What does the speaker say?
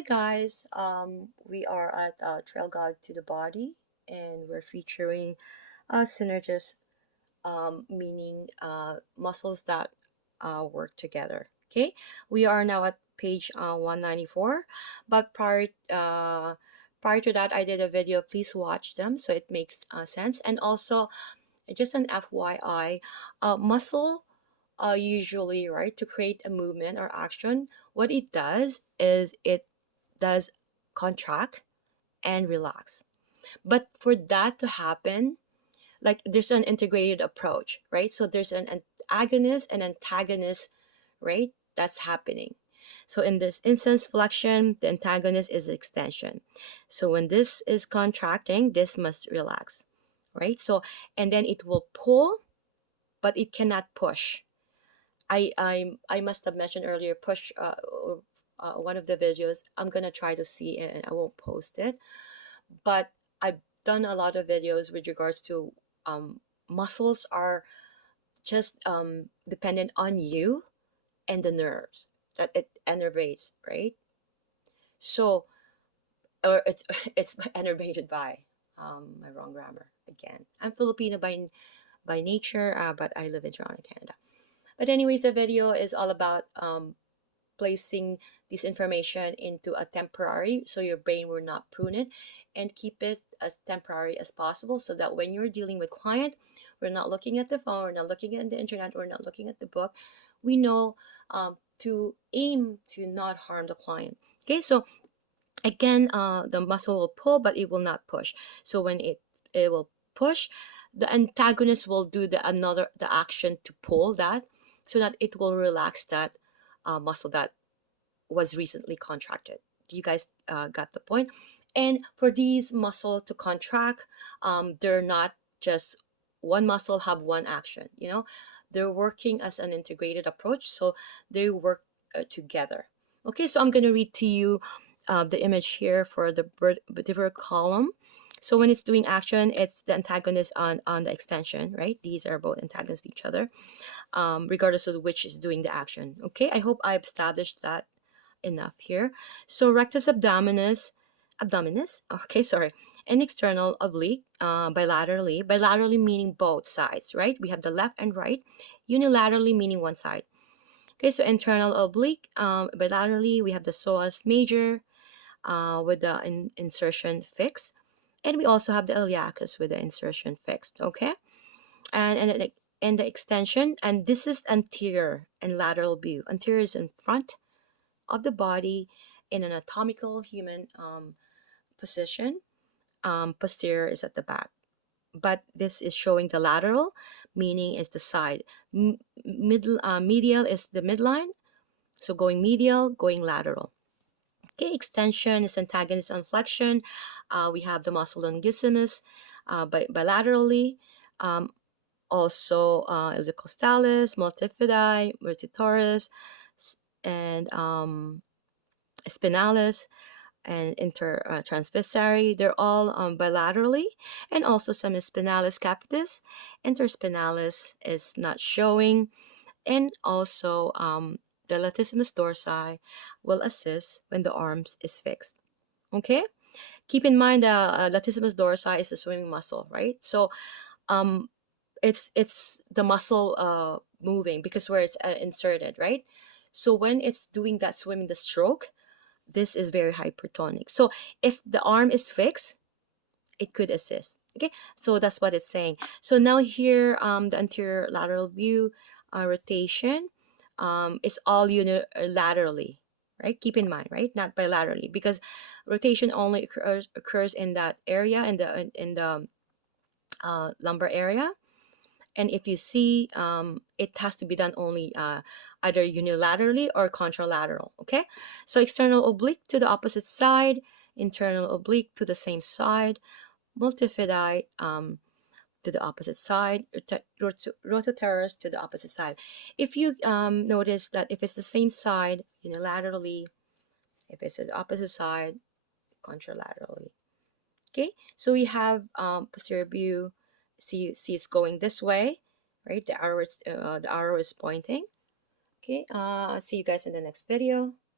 Hi guys, we are at Trailguide to the Body, and we're featuring synergist, meaning muscles that work together. Okay, we are now at page 194, but prior to that, I did a video. Please watch them so it makes sense. And also, just an FYI, muscle usually, right, to create a movement or action, what it does is it does contract and relax. But for that to happen, like there's an integrated approach, right? So there's an agonist and antagonist, right? That's happening. So in this instance, flexion, the antagonist is extension. So when this is contracting, this must relax, right? So, and then it will pull, but it cannot push. I must have mentioned earlier, push one of the videos. I'm gonna try to see it and I won't post it, but I've done a lot of videos with regards to muscles are just dependent on you and the nerves that it innervates, right? So, or it's it's innervated by my wrong grammar again. I'm Filipino by nature, but I live in Toronto, Canada. But anyways, the video is all about placing this information into a temporary, so your brain will not prune it, and keep it as temporary as possible, so that when you're dealing with client, we're not looking at the phone, we're not looking at the internet, we're not looking at the book. We know to aim to not harm the client. Okay, so again, the muscle will pull but it will not push. So when it will push, the antagonist will do the action to pull that, so that it will relax that muscle that was recently contracted. Do you guys got the point? And for these muscle to contract, they're not just one muscle have one action. They're working as an integrated approach, so they work together. Okay, so I'm going to read to you the image here for the vertebral column. So when it's doing action, it's the antagonist on the extension, right? These are both antagonists to each other, regardless of which is doing the action. Okay, I hope I established that enough here. So rectus abdominis, okay, sorry, and external oblique, bilaterally meaning both sides, right? We have the left and right, unilaterally meaning one side. Okay, so internal oblique, bilaterally, we have the psoas major with the insertion fixed, and we also have the iliacus with the insertion fixed. Okay, and the extension, and this is anterior and lateral view. Anterior is in front of the body in an anatomical human position. Posterior is at the back, but this is showing the lateral, meaning is the side. Medial is the midline, so going medial, going lateral. Okay, extension is antagonist on flexion. We have the muscle longissimus bilaterally. Also ilicostalis, multifidi, vertitoris, and spinalis and intertransversary. They're all bilaterally, and also some spinalis capitis. Interspinalis is not showing, and also the latissimus dorsi will assist when the arms is fixed. Okay, keep in mind the latissimus dorsi is a swimming muscle, right? So um, it's the muscle moving because where it's inserted, right? So when it's doing that swimming, the stroke, this is very hypertonic. So if the arm is fixed, it could assist. Okay, so that's what it's saying. So now here, the anterior lateral view rotation is all unilaterally, right? Keep in mind, right? Not bilaterally, because rotation only occurs in that area, in the lumbar area. And if you see, it has to be done only either unilaterally or contralateral. Okay, so external oblique to the opposite side, internal oblique to the same side, multifidi to the opposite side, rotatorus to the opposite side. If you notice that if it's the same side unilaterally, if it's the opposite side contralaterally. Okay, so we have posterior view. See it's going this way, right? The arrow is pointing. Okay, see you guys in the next video.